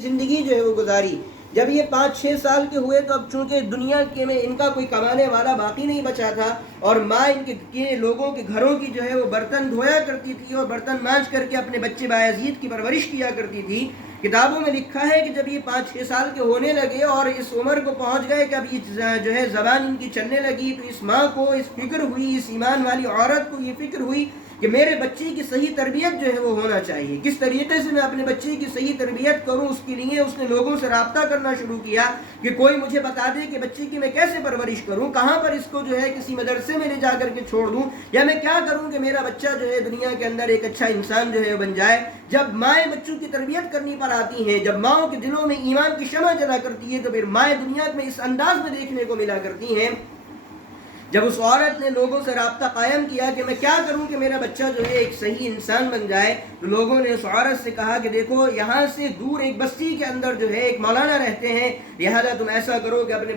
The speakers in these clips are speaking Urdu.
زندگی جو ہے وہ گزاری. جب یہ 5-6 سال کے ہوئے تو اب چونکہ دنیا کے میں ان کا کوئی کمانے والا باقی نہیں بچا تھا اور ماں ان کے لوگوں کے گھروں کی جو ہے وہ برتن دھویا کرتی تھی اور برتن مانج کر کے اپنے بچے بایزید کی پرورش کیا کرتی تھی. کتابوں میں لکھا ہے کہ جب یہ 5-6 سال کے ہونے لگے اور اس عمر کو پہنچ گئے کہ اب یہ جو ہے زبان ان کی چلنے لگی تو اس ماں کو اس فکر ہوئی, اس ایمان والی عورت کو یہ فکر ہوئی کہ میرے بچے کی صحیح تربیت جو ہے وہ ہونا چاہیے. کس طریقے سے میں اپنے بچے کی صحیح تربیت کروں, اس کے لیے اس نے لوگوں سے رابطہ کرنا شروع کیا کہ کوئی مجھے بتا دے کہ بچے کی میں کیسے پرورش کروں, کہاں پر اس کو جو ہے کسی مدرسے میں لے جا کر کے چھوڑ دوں, یا میں کیا کروں کہ میرا بچہ جو ہے دنیا کے اندر ایک اچھا انسان جو ہے بن جائے. جب مائیں بچوں کی تربیت کرنے پر آتی ہیں, جب ماؤں کے دلوں میں ایمان کی شمع جلا کرتی ہے, تو پھر مائیں دنیا میں اس انداز میں دیکھنے کو ملا کرتی ہیں. جب اس عورت نے لوگوں سے رابطہ قائم کیا کہ میں کیا کروں کہ میرا بچہ جو ہے ایک صحیح انسان بن جائے, تو لوگوں نے اس عورت سے کہا کہ دیکھو یہاں سے دور ایک بستی کے اندر جو ہے ایک مولانا رہتے ہیں, لہذا تم ایسا کرو کہ اپنے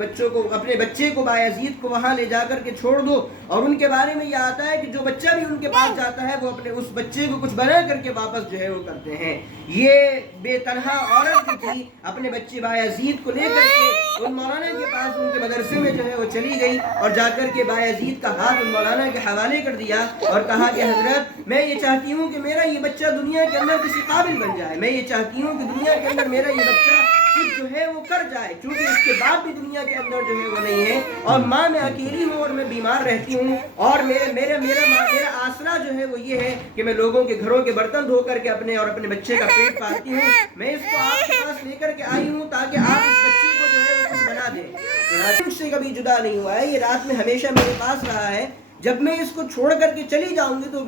بچے کو بایزید کو وہاں لے جا کر کے چھوڑ دو. اور ان کے بارے میں یہ آتا ہے کہ جو بچہ بھی ان کے پاس جاتا ہے وہ اپنے اس بچے کو کچھ بنا کر کے واپس جو ہے وہ کرتے ہیں. یہ بے تنہا عورت جو تھی اپنے بچے بایزید کو لے کر کے ان مولانا کے پاس ان کے مدرسے میں جو ہے وہ چلی گئی اور جا کر کے بایزید کا ہاتھ مولانا کے حوالے کر دیا اور کہا کہ حضرت میں یہ چاہتی ہوں کہ میرا یہ بچہ دنیا کے اندر کسی قابل بن جائے, میں یہ چاہتی ہوں کہ دنیا کے اندر میرا یہ بچہ کچھ جو ہے وہ کر جائے, کیونکہ اس کے باپ بھی دنیا کے اندر جو ہے وہ نہیں ہے اور ماں میں اکیلی ہوں اور میں بیمار رہتی ہوں اور میرا آسرا جو ہے وہ یہ ہے کہ میں لوگوں کے گھروں کے برتن دھو کر کے اپنے بچے کا پیٹ پالتی ہوں. میں اس کو آپ کے پاس لے کر کے آئی ہوں تاکہ آپ اس بچے کو جو ہے وہ کچھ بنا دیں. مجھ سے کبھی جدا نہیں ہوا ہے, یہ رات میں ہمیشہ میرے پاس رہا ہے. جب میں اس کو چھوڑ کر کے چلی جاؤں گی تو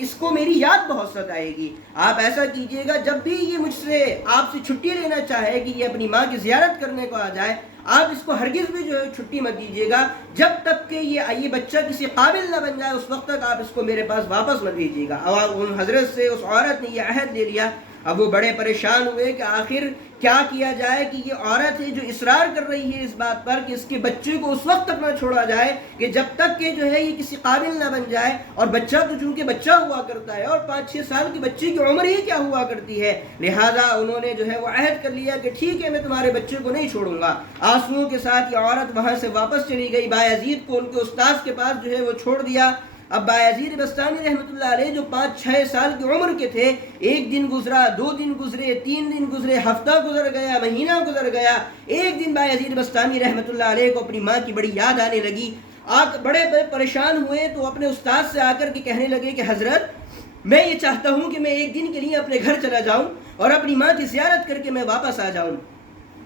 اس کو میری یاد بہت ستائے گی. آپ ایسا کیجئے گا جب بھی یہ مجھ سے آپ سے چھٹی لینا چاہے کہ یہ اپنی ماں کی زیارت کرنے کو آ جائے, آپ اس کو ہرگز بھی جو ہے چھٹی مت دیجیے گا جب تک کہ یہ بچہ کسی قابل نہ بن جائے, اس وقت تک آپ اس کو میرے پاس واپس مت بھیجیے گا. اور حضرت سے اس عورت نے یہ عہد لے لیا. اب وہ بڑے پریشان ہوئے کہ آخر کیا کیا جائے کہ یہ عورت ہے جو اصرار کر رہی ہے اس بات پر کہ اس کے بچے کو اس وقت تک نہ چھوڑا جائے کہ جب تک کہ جو ہے یہ کسی قابل نہ بن جائے, اور بچہ تو چونکہ بچہ ہوا کرتا ہے اور 5-6 سال کی بچے کی عمر ہی کیا ہوا کرتی ہے, لہذا انہوں نے جو ہے وہ عہد کر لیا کہ ٹھیک ہے میں تمہارے بچے کو نہیں چھوڑوں گا. آنسوؤں کے ساتھ یہ عورت وہاں سے واپس چلی گئی, بایزید کو ان کے استاذ کے پاس جو ہے وہ چھوڑ دیا. اب بایزید بستامی رحمۃ اللہ علیہ جو 5-6 سال کی عمر کے تھے, 1 دن گزرا, 2 دن گزرے, 3 دن گزرے, ہفتہ گزر گیا, مہینہ گزر گیا. ایک دن بایزید بستامی رحمۃ اللہ علیہ کو اپنی ماں کی بڑی یاد آنے لگی. بڑے پریشان ہوئے تو اپنے استاد سے آ کر کے کہنے لگے کہ حضرت میں یہ چاہتا ہوں کہ میں 1 دن کے لیے اپنے گھر چلا جاؤں اور اپنی ماں کی زیارت کر کے میں واپس آ جاؤں.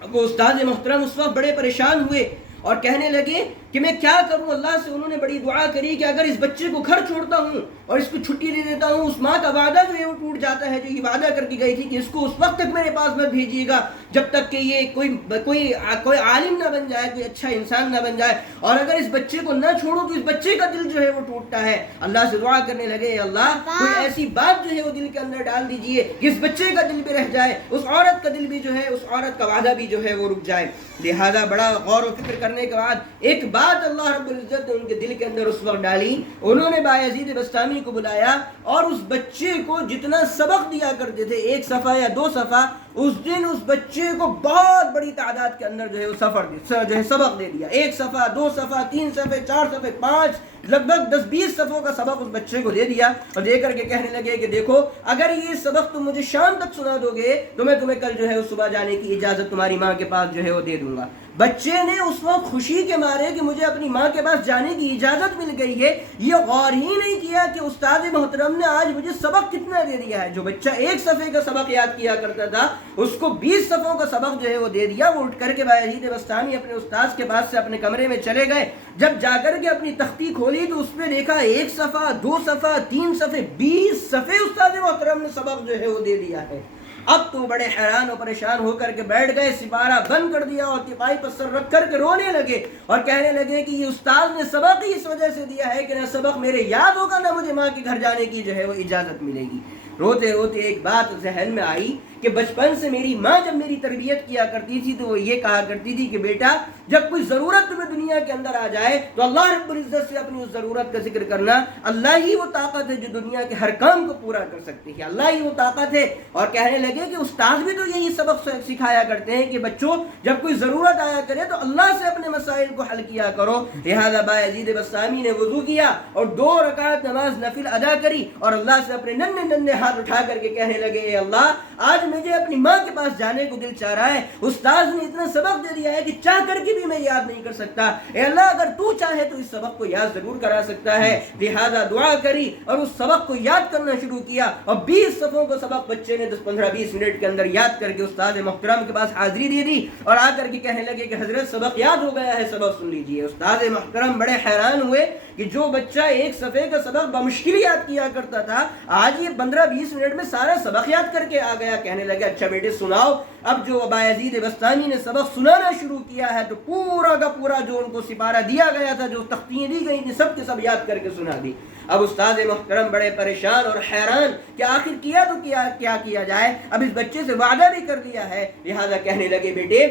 اب وہ استاد محترم اس وقت بڑے پریشان ہوئے اور کہنے لگے کہ میں کیا کروں. اللہ سے انہوں نے بڑی دعا کری کہ اگر اس بچے کو گھر چھوڑتا ہوں اور اس کو چھٹی دے دیتا ہوں, اس ماں کا وعدہ جو ہے وہ ٹوٹ جاتا ہے جو یہ وعدہ کر کے گئی تھی کہ اس کو اس وقت تک میرے پاس مت بھیجیے گا جب تک کہ یہ کوئی عالم نہ بن جائے, کوئی اچھا انسان نہ بن جائے, اور اگر اس بچے کو نہ چھوڑوں تو اس بچے کا دل جو ہے وہ ٹوٹتا ہے. اللہ سے دعا کرنے لگے, اللہ کوئی ایسی بات جو ہے وہ دل کے اندر ڈال دیجئے کہ اس بچے کا دل بھی رہ جائے, اس عورت کا دل بھی جو ہے, اس عورت کا وعدہ بھی جو ہے وہ رک جائے. لہذا بڑا غور و فکر کرنے کے بعد ایک بات اللہ رب العزت نے ان کے دل کے اندر اس وقت ڈالی. انہوں نے بایزید بستامی کو بلایا اور اس بچے کو جتنا سبق دیا کرتے تھے 1 صفحہ یا 2 صفحہ, اس دن اس بچے کو بہت بڑی تعداد کے اندر جو ہے سبق دے دیا. 1 صفحہ, 2 صفحہ, 3 صفحے, 4 صفحے, 5, لگ بھگ 10-20 صفحوں کا سبق اس بچے کو دے دیا اور دے کر کے کہنے لگے کہ دیکھو اگر یہ سبق تم مجھے شام تک سنا دو گے تو میں تمہیں کل جو ہے صبح جانے کی اجازت تمہاری ماں کے پاس جو ہے وہ دے دوں گا. بچے نے اس وقت خوشی کے مارے کہ مجھے اپنی ماں کے پاس جانے کی اجازت مل گئی ہے, یہ غور ہی نہیں کیا کہ استاد محترم نے آج مجھے سبق کتنا دے دیا ہے. جو بچہ 1 صفحے کا سبق یاد کیا کرتا تھا اس کو 20 صفحوں کا سبق جو ہے وہ دے دیا. وہ اٹھ کر کے بایزید بستامی اپنے استاد کے پاس سے اپنے کمرے میں چلے گئے. جب جا کر کے اپنی تختی کھولی تو اس میں دیکھا 1 صفحہ, 2 صفحہ, 3 صفحے, 20 صفحے استاد محترم نے سبق جو ہے وہ دے دیا ہے. اب تو بڑے حیران و پریشان ہو کر کے بیٹھ گئے, سپارہ بند کر دیا اور تپائی پر سر رکھ کر کے رونے لگے اور کہنے لگے کہ یہ استاد نے سبق ہی اس وجہ سے دیا ہے کہ نہ سبق میرے یاد ہوگا نہ مجھے ماں کے گھر جانے کی جو ہے وہ اجازت ملے گی. روتے روتے ایک بات ذہن میں آئی کہ بچپن سے میری ماں جب میری تربیت کیا کرتی تھی تو وہ یہ کہا کرتی تھی کہ بیٹا جب کوئی ضرورت تمہیں دنیا کے اندر آ جائے تو اللہ رب العزت سے اپنی اس ضرورت کا ذکر کرنا. اللہ ہی وہ طاقت ہے جو دنیا کے ہر کام کو پورا کر سکتی ہے, اللہ ہی وہ طاقت ہے. اور کہنے لگے کہ استاد بھی تو یہی سبق سکھایا کرتے ہیں کہ بچوں جب کوئی ضرورت آیا کرے تو اللہ سے اپنے مسائل کو حل کیا کرو. لہذا بایزید بسطامی نے وضو کیا اور 2 رکعت نماز نفل ادا کری اور اللہ سے اپنے ننھے ننھے ہاتھ اٹھا کر کے کہنے لگے اے اللہ آج مجھے اپنی ماں کے پاس جانے کو دل چاہ رہا ہے. استاد نے اتنا سبق دے دیا ہے کہ چاہ کر کے بھی میں یاد نہیں کر سکتا. اے اللہ اگر تو چاہے تو اس سبق کو یاد ضرور کرا سکتا ہے. لہذا دعا کری اور اس سبق کو یاد کرنا شروع کیا اور 20 صفوں کو سبق بچے نے 10-15-20 منٹ کے اندر یاد کر کے استاد محترم کے پاس حاضری دے دی اور آ کر کے کہنے لگے کہ حضرت سبق یاد ہو گیا ہے, سبق سن لیجئے. استاد محترم بڑے حیران ہوئے کہ جو بچہ ایک صفحے کا سبق بمشکل یاد کیا کرتا تھا آج یہ 15-20 منٹ میں سارا سبق یاد کر کے آ گیا. کہنے لگے اچھا بیٹے سناؤ. اب جو بایزید بسطامی نے سبق سنانا شروع کیا ہے تو پورا کا پورا جو ان کو سپارہ دیا گیا تھا, جو تختیاں دی گئی تھی, سب کے سب یاد کر کے سنا دی. اب استاد محترم بڑے پریشان اور حیران کہ آخر کیا تو کیا کیا جائے. اب اس بچے سے وعدہ بھی کر لیا ہے. لہذا کہنے لگے بیٹے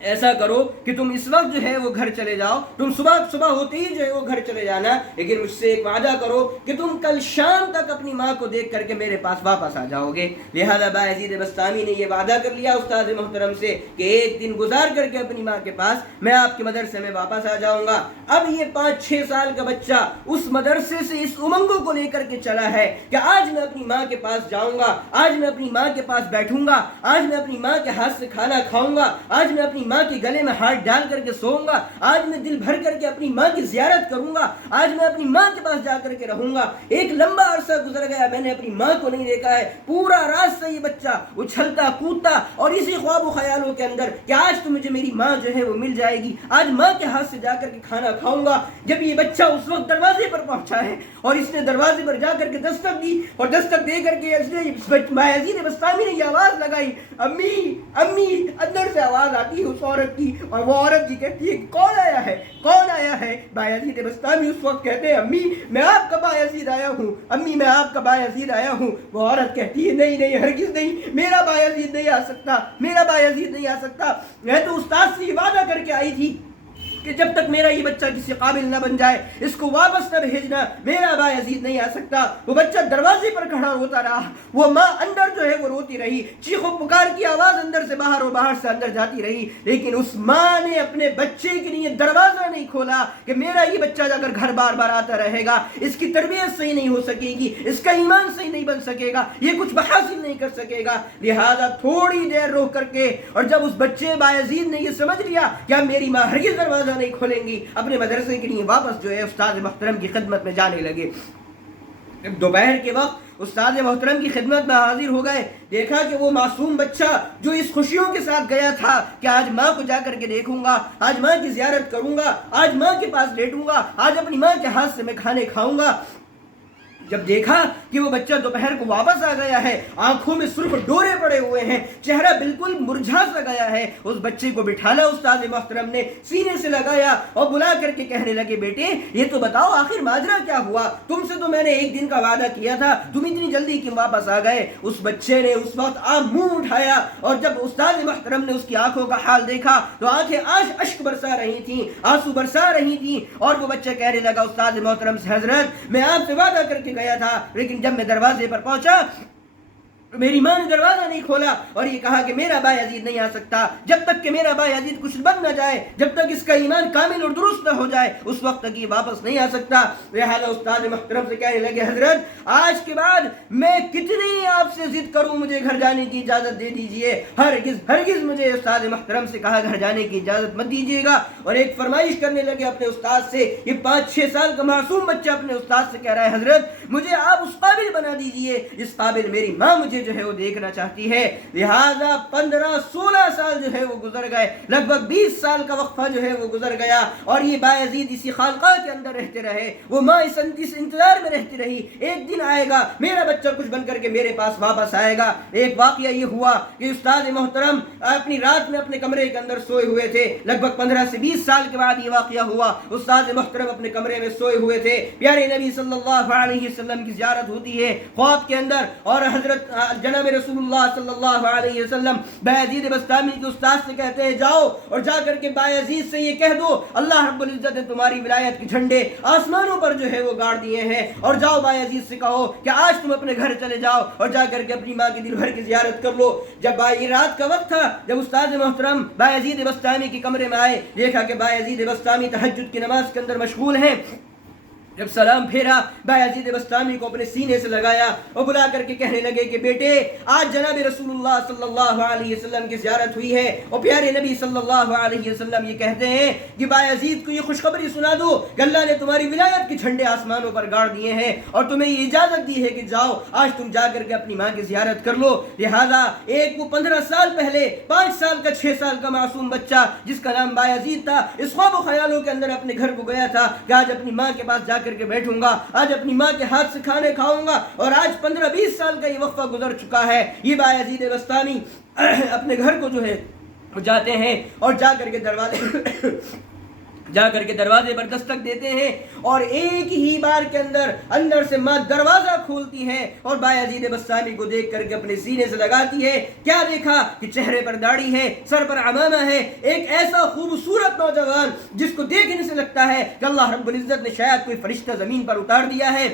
ایسا کرو کہ تم اس وقت جو ہے وہ گھر چلے جاؤ, تم صبح ہوتے ہی جو ہے وہ گھر چلے جانا, لیکن مجھ سے ایک وعدہ کرو کہ تم کل شام تک اپنی ماں کو دیکھ کر کے میرے پاس واپس آ جاؤ گے. لہذا بایزید بسطامی نے یہ وعدہ کر لیا استاد محترم سے کہ ایک دن گزار کر کے اپنی ماں کے پاس میں آپ کے مدرسے میں واپس آ جاؤں گا. اب یہ 5-6 سال کا بچہ اس مدرسے سے اس امنگوں کو لے کر کے چلا ہے کہ آج میں اپنی ماں کے پاس جاؤں گا, آج میں اپنی ماں کے پاس بیٹھوں گا, آج میں اپنی ماں کے ہاتھ سے کھانا کھاؤں گا, آج میں اپنی ماں کے گلے میں ہاتھ ڈال کر کے سوؤں گا, آج میں دل بھر کر کے اپنی ماں کی زیارت کروں گا, آج میں اپنی ماں کے پاس جا کر کے رہوں گا. ایک لمبا عرصہ گزر گیا, میں نے اپنی ماں کو نہیں دیکھا ہے. پورا رات سے یہ بچہ اچھلتا کودتا اور اسی خواب و خیالوں کے اندر کہ آج تو مجھے میری ماں جو ہے وہ مل جائے گی, آج ماں کے ہاتھ سے جا کر کے کھانا کھاؤں گا. جب یہ بچہ اس وقت دروازے پر پہنچا ہے اور اس نے دروازے پر جا کر کے دستک دی اور دستک دے کر کے اس نے بایزید بسطامی نے یہ آواز لگائی امی امی. اندر سے آواز آتی ہے اس عورت کی اور وہ عورت جی کہتی ہے کون آیا ہے, کون آیا ہے. بایزید بسطامی اس وقت کہتے ہیں امی میں آپ کا بایزید آیا ہوں, امی میں آپ کا بایزید آیا ہوں. وہ عورت کہتی ہے نہیں نہیں ہرگز نہیں, میرا بایزید نہیں آ سکتا, میرا بایزید نہیں آ سکتا. میں تو استاد سے یہ وعدہ کر کے آئی تھی کہ جب تک میرا یہ بچہ کسی قابل نہ بن جائے اس کو واپس نہ بھیجنا, میرا بایزید نہیں آ سکتا. وہ بچہ دروازے پر کھڑا روتا رہا, وہ ماں اندر جو ہے وہ روتی رہی, چیخ و پکار کی آواز اندر سے باہر اور باہر سے اندر جاتی رہی, لیکن اس ماں نے اپنے بچے کے لیے دروازہ نہیں کھولا کہ میرا یہ بچہ اگر گھر بار بار آتا رہے گا اس کی تربیت صحیح نہیں ہو سکے گی, اس کا ایمان صحیح نہیں بن سکے گا, یہ کچھ حاصل نہیں کر سکے گا. لہذا تھوڑی دیر روک کر کے اور جب اس بچے بایزید نے یہ سمجھ لیا کہ اب میری ماں ہرگز دروازہ نہیں کھولیں گی, اپنے مدرسے کے لیے واپس جو ہے استاد محترم کی خدمت میں جانے لگے. دوپہر کے وقت استاد محترم کی خدمت میں حاضر ہو گئے. دیکھا کہ وہ معصوم بچہ جو اس خوشیوں کے ساتھ گیا تھا کہ آج ماں کو جا کر کے دیکھوں گا, آج ماں کی زیارت کروں گا, آج ماں کے پاس لیٹوں گا, آج اپنی ماں کے ہاتھ سے میں کھانے کھاؤں گا, جب دیکھا کہ وہ بچہ دوپہر کو واپس آ گیا ہے, آنکھوں میں سرخ ڈورے پڑے ہوئے ہیں, چہرہ بالکل مرجھا سا گیا ہے, اس بچے کو بٹھالا استاد محترم نے, سینے سے لگایا اور بلا کر کے کہنے لگے بیٹے یہ تو بتاؤ آخر ماجرا کیا ہوا, تم سے تو میں نے ایک دن کا وعدہ کیا تھا, تم اتنی جلدی کیوں واپس آ گئے. اس بچے نے اس وقت منہ اٹھایا اور جب استاد محترم نے اس کی آنکھوں کا حال دیکھا تو آنکھیں اشک برسا رہی تھیں, آنسو برسا رہی تھیں, اور وہ بچہ کہنے لگا استاد محترم سے حضرت میں آپ سے وعدہ کر کے گیا تھا, لیکن جب میں دروازے پر پہنچا میری ماں نے دروازہ نہیں کھولا اور یہ کہا کہ میرا بایزید نہیں آ سکتا, جب تک کہ میرا بایزید کچھ بن نہ جائے, جب تک اس کا ایمان کامل اور درست نہ ہو جائے اس وقت تک یہ واپس نہیں آ سکتا. لہذا استاد محترم سے کہنے لگے حضرت آج کے بعد میں کتنی آپ سے ضد کروں مجھے گھر جانے کی اجازت دے دیجئے, ہرگز ہرگز مجھے استاد محترم سے کہا گھر جانے کی اجازت مت دیجیے گا. اور ایک فرمائش کرنے لگے اپنے استاد سے, یہ 5-6 سال کا معصوم بچہ اپنے استاد سے کہہ رہا ہے حضرت مجھے آپ اس قابل بنا دیجئے جس قابل میری ماں مجھے جو ہے وہ دیکھنا چاہتی ہے. لہذا 15-16 سال جو ہے وہ گزر گئے, لگ بھگ 20 سال کا وقفہ جو ہے وہ گزر گیا, اور یہ بایزید اسی خانقاہ کے اندر رہتے رہے. وہ ماں اس انتظار میں رہتی رہی, ایک دن آئے گا میرا بچہ کچھ بن کر کے میرے پاس واپس آئے گا. ایک واقعہ یہ ہوا کہ استاد محترم اپنی رات میں اپنے کمرے کے اندر سوئے ہوئے تھے. لگ بھگ 15 سے 20 سال کے بعد یہ واقعہ ہوا. استاد محترم اپنے کمرے میں سوئے ہوئے تھے, پیارے نبی صلی اللہ علیہ وسلم کی زیارت ہوتی ہے خواب کے اندر, اور حضرت جناب رسول اللہ صلی اللہ علیہ وسلم بایزید بسطامی کے استاد سے کہتے ہیں جاؤ اور جا کر کے بایزید سے یہ کہہ دو اللہ رب العزت نے تمہاری ولایت کے جھنڈے آسمانوں پر جو ہے وہ گاڑ دیے ہیں, اور جاؤ بایزید سے کہو کہ آج تم اپنے گھر چلے جاؤ اور جا کر کے اپنی ماں کی دل بھر کی زیارت کر لو. جب یہ رات کا وقت تھا, جب استاد محترم بایزید بسطامی کے کمرے میں آئے, دیکھا کہ بایزید بسطامی تہجد کی نماز کے اندر مشغول ہیں. جب سلام پھیرا, بایزید بسطامی کو اپنے سینے سے لگایا اور بلا کر کے کہنے لگے کہ بیٹے آج جناب رسول اللہ صلی اللہ علیہ وسلم کی زیارت ہوئی ہے, اور پیارے نبی صلی اللہ علیہ وسلم یہ کہتے ہیں کہ بایزید کو یہ خوشخبری سنا دو کہ اللہ نے تمہاری ولایت کے جھنڈے آسمانوں پر گاڑ دیے ہیں, اور تمہیں یہ اجازت دی ہے کہ جاؤ آج تم جا کر کے اپنی ماں کی زیارت کر لو. لہذا ایک وہ 15 سال پہلے 5 سال کا 6 سال کا معصوم بچہ جس کا نام بایزید تھا, اس خواب و خیالوں کے اندر اپنے گھر کو گیا تھا کہ آج اپنی ماں کے پاس جا کر کے بیٹھوں گا, آج اپنی ماں کے ہاتھ سے کھانے کھاؤں گا, اور آج 15-20 سال کا یہ وقفہ گزر چکا ہے. یہ بایزید بسطامی اپنے گھر کو جو ہے جاتے ہیں اور جا کر کے دروازے پر دستک دیتے ہیں, اور ایک ہی بار کے اندر سے ماں دروازہ کھولتی ہے اور بایزید بسطامی کو دیکھ کر کے اپنے سینے سے لگاتی ہے. کیا دیکھا کہ چہرے پر داڑھی ہے, سر پر عمامہ ہے, ایک ایسا خوبصورت نوجوان جس کو دیکھنے سے لگتا ہے کہ اللہ رب العزت نے شاید کوئی فرشتہ زمین پر اتار دیا ہے.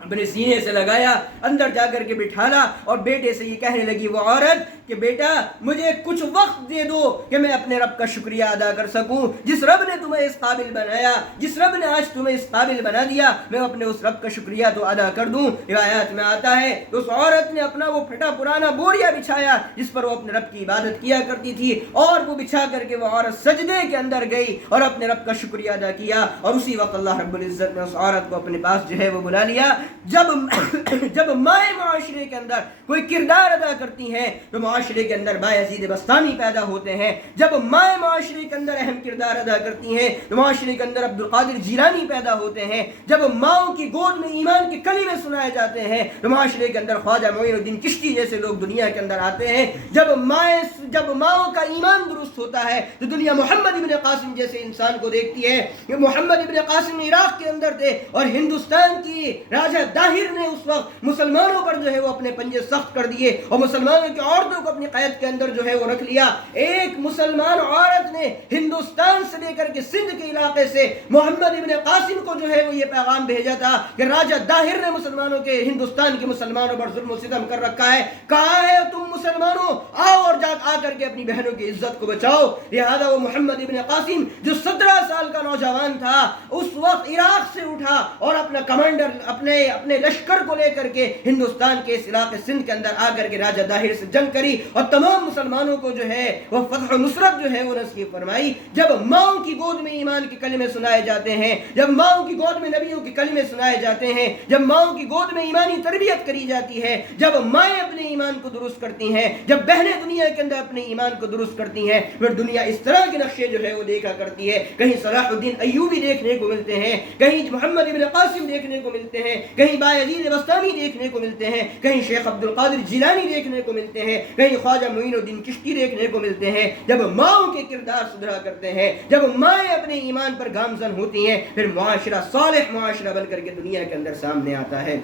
اپنے سینے سے لگایا, اندر جا کر کے بٹھانا, اور بیٹے سے یہ کہنے لگی وہ عورت کہ بیٹا مجھے کچھ وقت دے دو کہ میں اپنے رب کا شکریہ ادا کر سکوں. جس رب نے تمہیں اس قابل بنایا, جس رب نے آج تمہیں اس قابل بنا دیا, میں اپنے اس رب کا شکریہ تو ادا کر دوں. روایات میں آتا ہے کہ اس عورت نے اپنا وہ پھٹا پرانا بوریا بچھایا جس پر وہ اپنے رب کی عبادت کیا کرتی تھی, اور وہ بچھا کر کے وہ عورت سجدے کے اندر گئی اور اپنے رب کا شکریہ ادا کیا. اور اسی وقت اللہ رب العزت نے اس عورت کو اپنے پاس جو ہے وہ بلا لیا. جب مائیں معاشرے کے اندر کوئی کردار ادا کرتی ہیں تو معاشرے کے اندر بایزید بسطامی پیدا ہوتے ہیں. جب مائیں معاشرے کے اندر اہم کردار ادا کرتی ہیں تو معاشرے کے اندر عبد القادر جیلانی پیدا ہوتے ہیں. جب ماؤں کی گود میں ایمان کے کلمے سنائے جاتے ہیں تو معاشرے کے اندر خواجہ معین الدین چشتی جیسے لوگ دنیا کے اندر آتے ہیں. جب ماؤں کا ایمان درست ہوتا ہے تو دنیا محمد ابن قاسم جیسے انسان کو دیکھتی ہے. کہ محمد ابن قاسم عراق کے اندر تھے, اور ہندوستان کی راجہ داہر نے اس وقت مسلمانوں پر جو ہے وہ اپنے پنجے سخت کر دیے اور مسلمانوں کی عورتوں کو اپنی قید کے اندر جو ہے وہ رکھ لیا. ایک مسلمان عورت نے ہندوستان سے لے کر کے سندھ کے علاقے سے محمد ابن قاسم کو جو ہے وہ یہ پیغام بھیجا تھا کہ راجہ داہر نے مسلمانوں کے ہندوستان کے مسلمانوں پر ظلم و ستم کر رکھا ہے, کہا ہے تم مسلمانوں آؤ اور آ کر کے اپنی بہنوں کی عزت کو بچاؤ. لہذا وہ محمد ابن قاسم جو 17 سال کا نوجوان تھا اس وقت عراق سے اٹھا اور اپنا کمانڈر اپنے لشکر کو لے کر کے ہندوستان کے اس علاقے سندھ کے اندر آ کر کے راجہ داہر سے جنگ کری اور تمام مسلمانوں کو جو ہے وہ فتح و نصرت جو ہے وہ نصیب فرمائی. جب ماؤں کی گود میں ایمان کے کلمے سنائے جاتے ہیں, جب ماؤں کی گود میں نبیوں کے کلمے سنائے جاتے ہیں, جب ماؤں کی گود میں ایمانی تربیت کری جاتی ہے, جب مائیں اپنے ایمان کو درست کرتی ہیں, جب بہنیں دنیا کے اندر اپنے ایمان کو درست کرتی ہیں, پھر دنیا اس طرح کے نقشے جو ہے وہ دیکھا کرتی ہے. کہیں صلاح الدین ایوبی دیکھنے کو ملتے ہیں, کہیں محمد ابن قاسم دیکھنے کو ملتے ہیں, کہیں بایزید بسطامی دیکھنے کو ملتے ہیں, کہیں شیخ عبد القادر جیلانی دیکھنے کو ملتے ہیں, کہیں خواجہ معین الدین چشتی دیکھنے کو ملتے ہیں. جب ماؤں کے کردار سدھرا کرتے ہیں, جب مائیں اپنے ایمان پر گامزن ہوتی ہیں, پھر معاشرہ صالح معاشرہ بن کر کے دنیا کے اندر سامنے آتا ہے.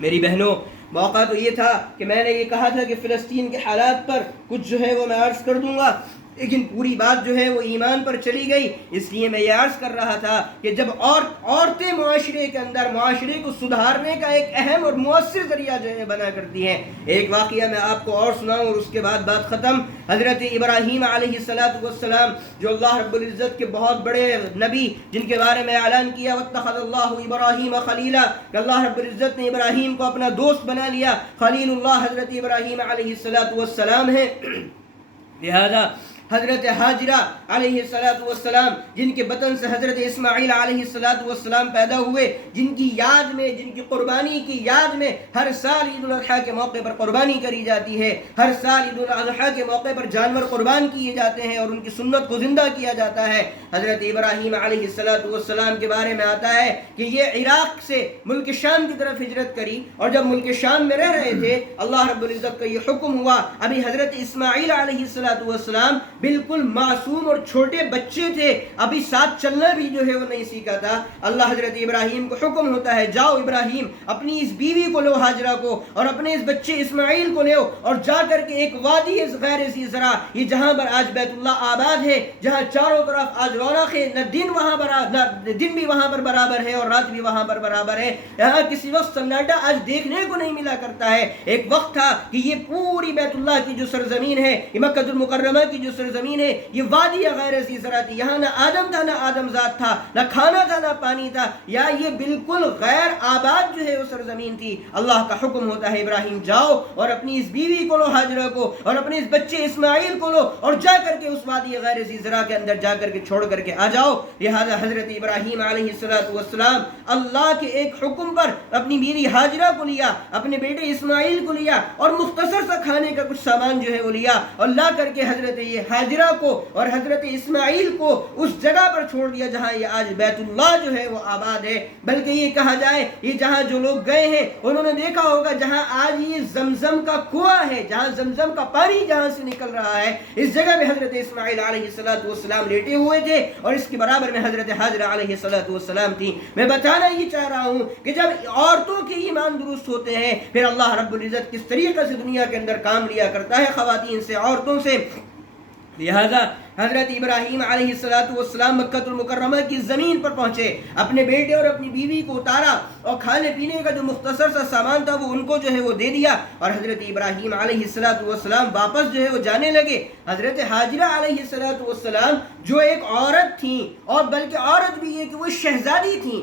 میری بہنوں, موقع تو یہ تھا کہ میں نے یہ کہا تھا کہ فلسطین کے حالات پر کچھ جو ہے وہ میں عرض کر دوں گا, لیکن پوری بات جو ہے وہ ایمان پر چلی گئی. اس لیے میں یہ عرض کر رہا تھا کہ جب عورتیں معاشرے کے اندر معاشرے کو سدھارنے کا ایک اہم اور مؤثر ذریعہ جو ہے بنا کرتی ہیں. ایک واقعہ میں آپ کو اور سناؤں اور اس کے بعد بات ختم. حضرت ابراہیم علیہ السلام جو اللہ رب العزت کے بہت بڑے نبی, جن کے بارے میں اعلان کیا واتخذ اللہ ابراہیم خلیلا, کہ اللہ رب العزت نے ابراہیم کو اپنا دوست بنا لیا. خلیل اللہ حضرت ابراہیم علیہ السلام ہے. لہذا حضرت حاجرہ علیہ السلام جن کے بطن سے حضرت اسماعیل علیہ السلام پیدا ہوئے، جن کی یاد میں، جن کی قربانی کی یاد میں ہر سال عید الاضحیٰ کے موقع پر قربانی کری جاتی ہے، ہر سال عید الاضحیٰ کے موقع پر جانور قربان کیے جاتے ہیں اور ان کی سنت کو زندہ کیا جاتا ہے۔ حضرت ابراہیم علیہ السلام کے بارے میں آتا ہے کہ یہ عراق سے ملک شام کی طرف ہجرت کری، اور جب ملک شام میں رہ رہے تھے اللہ رب العزت کا یہ حکم ہوا، ابھی حضرت اسماعیل علیہ السلام بالکل معصوم اور چھوٹے بچے تھے، ابھی ساتھ چلنا بھی جو ہے وہ نہیں سیکھا تھا۔ اللہ حضرت ابراہیم کو حکم ہوتا ہے جاؤ ابراہیم اپنی اس بیوی کو لو حاجرہ کو اور اپنے اس بچے اسماعیل کو لو اور جا کر کے ایک وادی غیر ذی زرع، یہ جہاں پر آج بیت اللہ آباد ہے، جہاں چاروں طرف آج رونق ہے، نہ دن بھی وہاں پر برابر ہے اور رات بھی وہاں پر برابر ہے، یہاں کسی وقت سناٹا آج دیکھنے کو نہیں ملا کرتا ہے۔ ایک وقت تھا کہ یہ پوری بیت اللہ کی جو سرزمین ہے، یہ مکہ المکرمہ کی جو سرزمین ہے، یہ وادی غیر ذی زرع تھی، یہاں نہ آدم تھا، نہ آدم ذات تھا، نہ کھانا تھا، نہ پانی تھا، یا یہ بالکل غیر آباد جو ہے وہ سرزمین تھی۔ اللہ کا حکم ہوتا ہے ابراہیم جاؤ اور اپنی اس بیوی کو لو حاجرہ کو اور اپنے اس بچے اسماعیل کو لو اور جا کر کے اس وادی غیر ذی زرع کے اندر جا کر کے چھوڑ کر کے آ جاؤ۔ لہذا حضرت ابراہیم علیہ السلام اللہ کے ایک حکم پر اپنی بیوی حاجرہ کو لیا، اپنے بیٹے اسماعیل کو لیا اور مختصر سا کھانے کا کچھ سامان جو ہے وہ لیا اور لا کر کے حضرت یہ حاجرہ کو اور حضرت اسماعیل کو اس جگہ پر چھوڑ دیا جہاں یہ آج بیت اللہ جو ہے وہ آباد ہے۔ بلکہ یہ کہا جائے یہ جہاں جو لوگ گئے ہیں انہوں نے دیکھا ہوگا جہاں آج یہ زمزم کا کنواں ہے، جہاں زمزم کا پانی جہاں سے نکل رہا ہے، اس جگہ میں حضرت اسماعیل علیہ السلام لیٹے ہوئے تھے اور اس کے برابر میں حضرت حاجرہ علیہ السلام تھی۔ میں بتانا یہ چاہ رہا ہوں کہ جب عورتوں کے ایمان درست ہوتے ہیں پھر اللہ رب العزت کس طریقے سے دنیا کے اندر کام لیا کرتا ہے خواتین سے، عورتوں سے۔ لہذا حضرت ابراہیم علیہ السلام مکہ المکرمہ کی زمین پر پہنچے، اپنے بیٹے اور اپنی بیوی کو اتارا اور کھانے پینے کا جو مختصر سا سامان تھا وہ ان کو جو ہے وہ دے دیا، اور حضرت ابراہیم علیہ السلام واپس جو ہے وہ جانے لگے۔ حضرت حاجرہ علیہ السلام جو ایک عورت تھیں، اور بلکہ عورت بھی یہ کہ وہ شہزادی تھیں،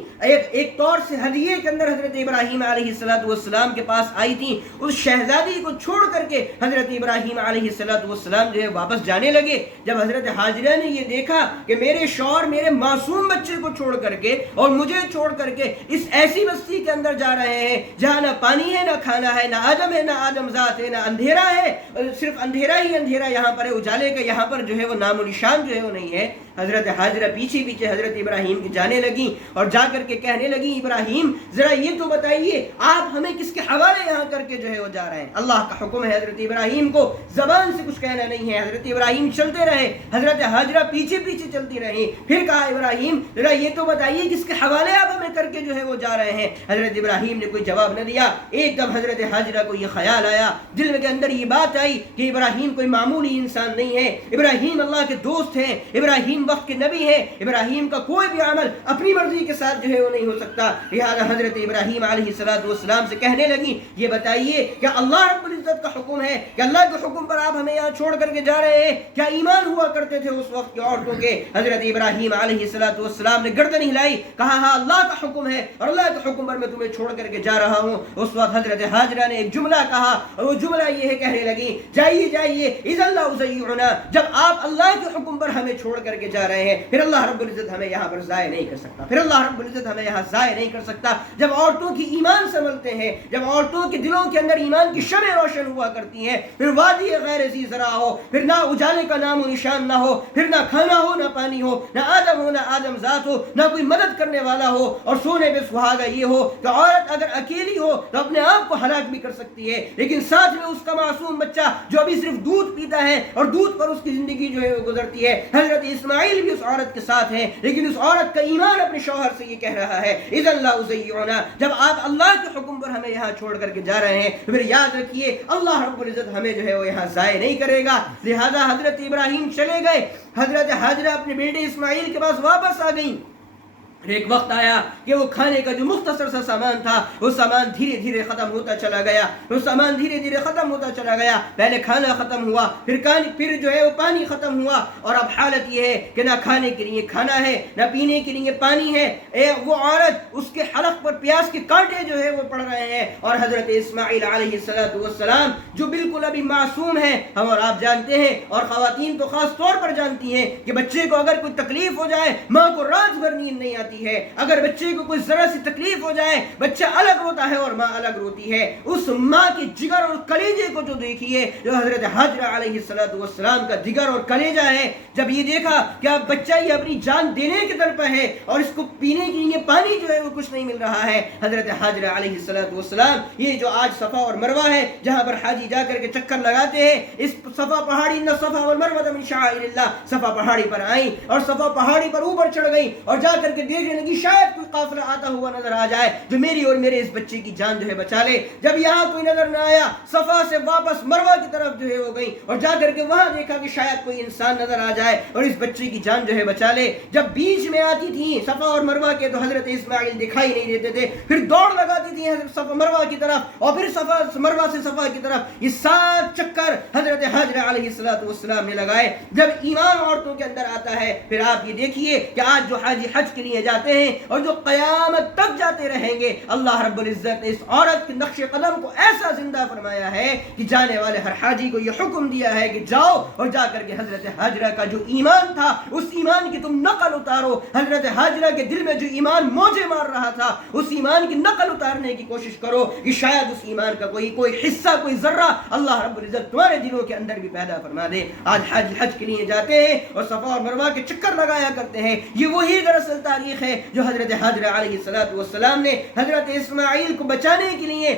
ایک طور سے ہدیے کے اندر حضرت ابراہیم علیہ السلام کے پاس آئی تھیں، اس شہزادی کو چھوڑ کر کے حضرت ابراہیم علیہ السلام جو ہے واپس جانے لگے۔ جب حضرت حاجرہ نے یہ دیکھا کہ میرے شوہر میرے معصوم بچے کو چھوڑ کر کے اور مجھے چھوڑ کر کے اس ایسی بستی کے اندر جا رہے ہیں جہاں نہ پانی ہے، نہ کھانا ہے، نہ آدم ہے، نہ آدم ذات ہے، نہ اندھیرا ہے، صرف اندھیرا ہی اندھیرا یہاں پر ہے، اجالے کا یہاں پر جو ہے وہ نام و نشان جو ہے وہ نہیں ہے۔ حضرت حاجرہ پیچھے پیچھے حضرت ابراہیم کی جانے لگیں اور جا کر کے کہنے لگیں ابراہیم ذرا یہ تو بتائیے آپ ہمیں کس کے حوالے یہاں کر کے جو ہے وہ جا رہے ہیں؟ اللہ کا حکم ہے حضرت ابراہیم کو زبان سے کچھ کہنا نہیں ہے۔ حضرت ابراہیم چلتے رہے، حضرت حاجرہ پیچھے پیچھے چلتی رہی، پھر کہا ابراہیم ذرا یہ تو بتائیے کس کے حوالے آپ ہمیں کر کے جو ہے وہ جا رہے ہیں؟ حضرت ابراہیم نے کوئی جواب نہ دیا۔ ایک دم حضرت حاجرہ کو یہ خیال آیا، دل کے اندر یہ بات آئی کہ ابراہیم کوئی معمولی انسان نہیں ہے، ابراہیم اللہ کے دوست ہیں، ابراہیم وقت کے نبی ہے، ابراہیم کا کوئی بھی عمل اپنی مرضی کے ساتھ جو ہے وہ نہیں ہو سکتا۔ لہذا حضرت ابراہیم علیہ السلام سے کہنے لگی یہ بتائیے کہ اللہ رب العزت کا حکم ہے کہ اللہ کے حکم پر آپ ہمیں یہاں چھوڑ کر کے جا رہے ہیں، کیا ایمان ہوا کرتے تھے اس وقت کی عورتوں کے؟ حضرت ابراہیم علیہ السلام نے گردن ہلائی، کہا ہاں اللہ کا حکم ہے اور اللہ کے حکم پر میں تمہیں چھوڑ کر کے جا رہا ہوں۔ اس وقت حضرت حاجرہ نے ایک جملہ کہا اور وہ جملہ یہ ہے، کہنے لگی جائیے جائیے اذا اللہ ضیعنا، جب آپ اللہ کے حکم پر ہمیں چھوڑ کر کے جا رہے ہیں پھر اللہ رب العزت ہمیں یہاں پر ضائع نہیں کر سکتا، پھر اللہ رب العزت ہمیں یہاں ضائع نہیں کر سکتا۔ جب عورتوں کی ایمان سنبھلتے ہیں، جب عورتوں کے دلوں کے اندر ایمان کی شمع روشن ہوا کرتی ہیں، پھر وادی غیر ذی زرع ہو، پھر نہ اجالے کا نام و نشان نہ ہو، پھر نہ کھانا ہو، نہ پانی ہو، نہ آدم ہو، نہ آدم ذات ہو، نہ کوئی مدد کرنے والا ہو، اور سونے پہ سہاگا یہ ہو کہ عورت اگر اکیلی ہو تو اپنے آپ کو ہلاک بھی کر سکتی ہے، لیکن ساتھ میں اس کا معصوم بچہ جو ابھی صرف دودھ پیتا ہے اور دودھ پر اس کی زندگی جو ہے وہ گزرتی ہے۔ حضرت اسماعیل بھی اس عورت کے ساتھ ہیں، لیکن اس عورت کا ایمان اپنے شوہر سے یہ کہہ رہا ہے اذا اللہ ضیعنا، جب آپ اللہ کے حکم پر ہمیں یہاں چھوڑ کر کے جا رہے ہیں پھر یاد رکھیے اللہ رب العزت ہمیں جو ہے وہ یہاں ضائع نہیں کرے گا۔ لہذا حضرت ابراہیم چلے گئے، حضرت حاجرہ اپنے بیٹے اسماعیل کے پاس واپس آ گئیں۔ ایک وقت آیا کہ وہ کھانے کا جو مختصر سا سامان تھا وہ سامان دھیرے دھیرے ختم ہوتا چلا گیا، وہ سامان دھیرے دھیرے ختم ہوتا چلا گیا۔ پہلے کھانا ختم ہوا، پھر جو ہے وہ پانی ختم ہوا، اور اب حالت یہ ہے کہ نہ کھانے کے لیے کھانا ہے، نہ پینے کے لیے پانی ہے۔ وہ عورت، اس کے حلق پر پیاس کے کانٹے جو ہے وہ پڑ رہے ہیں، اور حضرت اسماعیل علیہ السلام جو بالکل ابھی معصوم ہیں، ہم اور آپ جانتے ہیں، اور خواتین تو خاص طور پر جانتی ہیں کہ بچے کو اگر کوئی تکلیف ہو جائے ماں کو رات بھر نیند نہیں آتی ہے۔ اگر بچے کو کوئی ذرا سی تکلیف ہو جائے بچہ الگ روتا ہے اور ماں الگ روتی ہے۔ اس ماں کے جگر اور کلیجے کو جو دیکھیے، جو حضرت حاجرہ علیہ السلام کا جگر اور کلیجہ ہے، جب یہ دیکھا کہ اب بچہ یہ اپنی جان دینے کے در پہ ہے اور اس کو پینے کے لیے پانی جو ہے وہ کچھ نہیں مل رہا ہے، حضرت حاجرہ علیہ السلام، یہ جو آج صفا اور مروہ ہے جہاں پر حاجی جا کر کے چکر لگاتے ہیں، اس صفا پہاڑی، نہ صفا اور مروہ من شعائر اللہ، صفا پہاڑی پر آئیں اور صفا پہاڑی پر اوپر چڑھ گئی اور جا کر کے دیکھنے لگی شاید کوئی قافلہ آتا ہوا نظر آ جائے جو میری اور میرے اس بچے کی جان جو ہے بچا لے۔ جب یہاں کوئی نظر نہ آیا، صفا سے واپس مروہ کی طرف جو ہے وہ گئی اور جا کر کے وہاں دیکھا کہ شاید کوئی انسان نظر آ جائے اور اس بچے کی جان جو ہے بچا لے۔ جب بیچ میں آتی تھی صفا اور مروہ کے تو حضرت اسماعیل دکھائی نہیں دیتے تھے، پھر دوڑ لگاتی تھی حضرت صفا مروہ کی طرف اور پھر صفا مروہ سے صفا کی طرف، یہ 7 چکر حضرت حاجرہ علیہ السلام نے لگائے۔ جب ایمان عورتوں کے اندر آتا ہے پھر آپ یہ دیکھیے کہ آج جو حاجی حج کے لیے جاتے ہیں اور جو قیامت تک جاتے رہیں گے، اللہ رب العزت نے اس عورت کے نقش قدم کو ایسا زندہ فرمایا ہے کہ جانے والے ہر حاجی کو یہ حکم دیا ہے کہ جاؤ اور جا کر کے حضرت حاجرہ کا جو ایمان تھا اس ایمان کی تم نقل اتارو۔ حضرت حاجرہ کے دل میں جو ایمان موجے مار رہا تھا اس ایمان کی نقل اتارنے کی کوشش کرو کہ شاید اس ایمان کا کوئی حصہ، کوئی ذرہ اللہ رب العزت تمہارے دلوں کے اندر بھی پیدا فرما دے۔ آج حاجی حج کے لیے جاتے ہیں اور صفا اور مروہ کے چکر لگایا کرتے ہیں، یہ وہی دراصل تاریخ ہے جو حضرت حاجرہ علیہ السلام نے حضرت اسماعیل کو بچانے کے لیے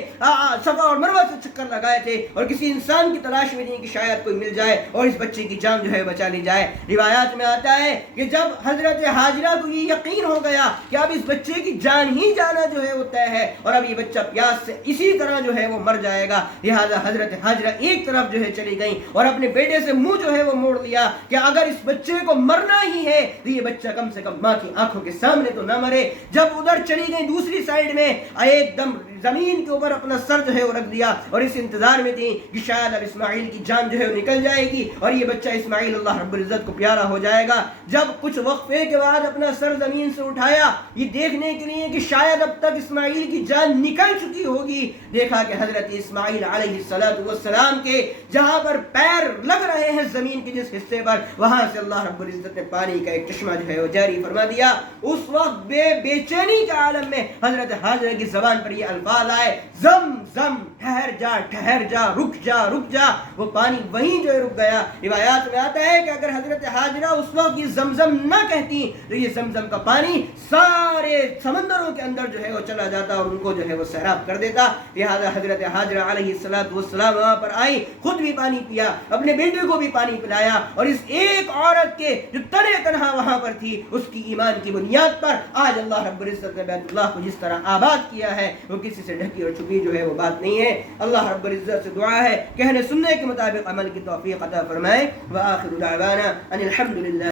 صفا اور مروہ سے چکر لگائے تھے اور کسی انسان کی تلاش میں نہیں کہ شاید کوئی مل جائے اور اس بچے کی جان جو ہے بچا لی جائے۔ روایات میں آتا ہے کہ جب حضرت حاجرہ کو یہ یقین ہو گیا کہ اب اس بچے کی جان ہی جانا جو ہے وہ طے ہے اور اب یہ بچہ پیاس سے اسی طرح جو ہے وہ مر جائے گا، لہذا حضرت حاجرہ ایک طرف جو ہے چلی گئی اور اپنے بیٹے سے منہ جو ہے وہ موڑ لیا کہ اگر اس بچے کو مرنا ہی ہے تو یہ بچہ کم سے کم ماں کی آنکھوں کے سامنے تو نہ مرے۔ جب ادھر چلی گئی دوسری سائیڈ میں ایک دم زمین کے اوپر اپنا سر جو ہے وہ رکھ دیا اور اس انتظار میں تھی کہ شاید اب اسماعیل کی جان جو ہے وہ نکل جائے گی اور یہ بچہ اسماعیل اللہ رب العزت کو پیارا ہو جائے گا۔ جب کچھ وقفے کے بعد اپنا سر زمین سے اٹھایا یہ دیکھنے کے لیے کہ شاید اب تک اسماعیل کی جان نکل چکی ہوگی، دیکھا کہ حضرت اسماعیل علیہ السلام کے جہاں پر پیر لگ رہے ہیں زمین کے جس حصے پر، وہاں سے اللہ رب العزت نے پانی کا ایک چشمہ جو ہے وہ جاری فرما دیا۔ اس وقت بے چینی کے عالم میں حضرت حاجرہ کی زبان پر یہ الفاظ آئے، زم زم، ٹھہر جا ٹھہر جا، رک جا رک جا۔ وہ پانی وہیں جو ہے رک گیا۔ روایات میں آتا ہے کہ اگر حضرت حاجرہ اس وقت یہ زمزم نہ کہتی تو یہ زمزم کا پانی سارے سمندروں کے اندر جو ہے وہ چلا جاتا اور ان کو جو ہے وہ سیراب کر دیتا۔ لہذا حضرت حاجرہ علیہ السلام وہاں پر آئی، خود بھی پانی پیا، اپنے بیٹے کو بھی پانی پلایا اور اس ایک عورت کے جو تنے تنہا وہاں پر تھی اس کی ایمان کی بنیاد پر آج اللہ رب العزت نے بیت اللہ کو جس طرح آباد کیا ہے وہ کسی سے ڈھکی اور چھپی جو ہے وہ بات نہیں ہے۔ اللہ رب العزت سے دعا ہے کہنے سننے کے مطابق عمل کی توفیق عطا فرمائے۔ وآخر دعوانا ان الحمد للہ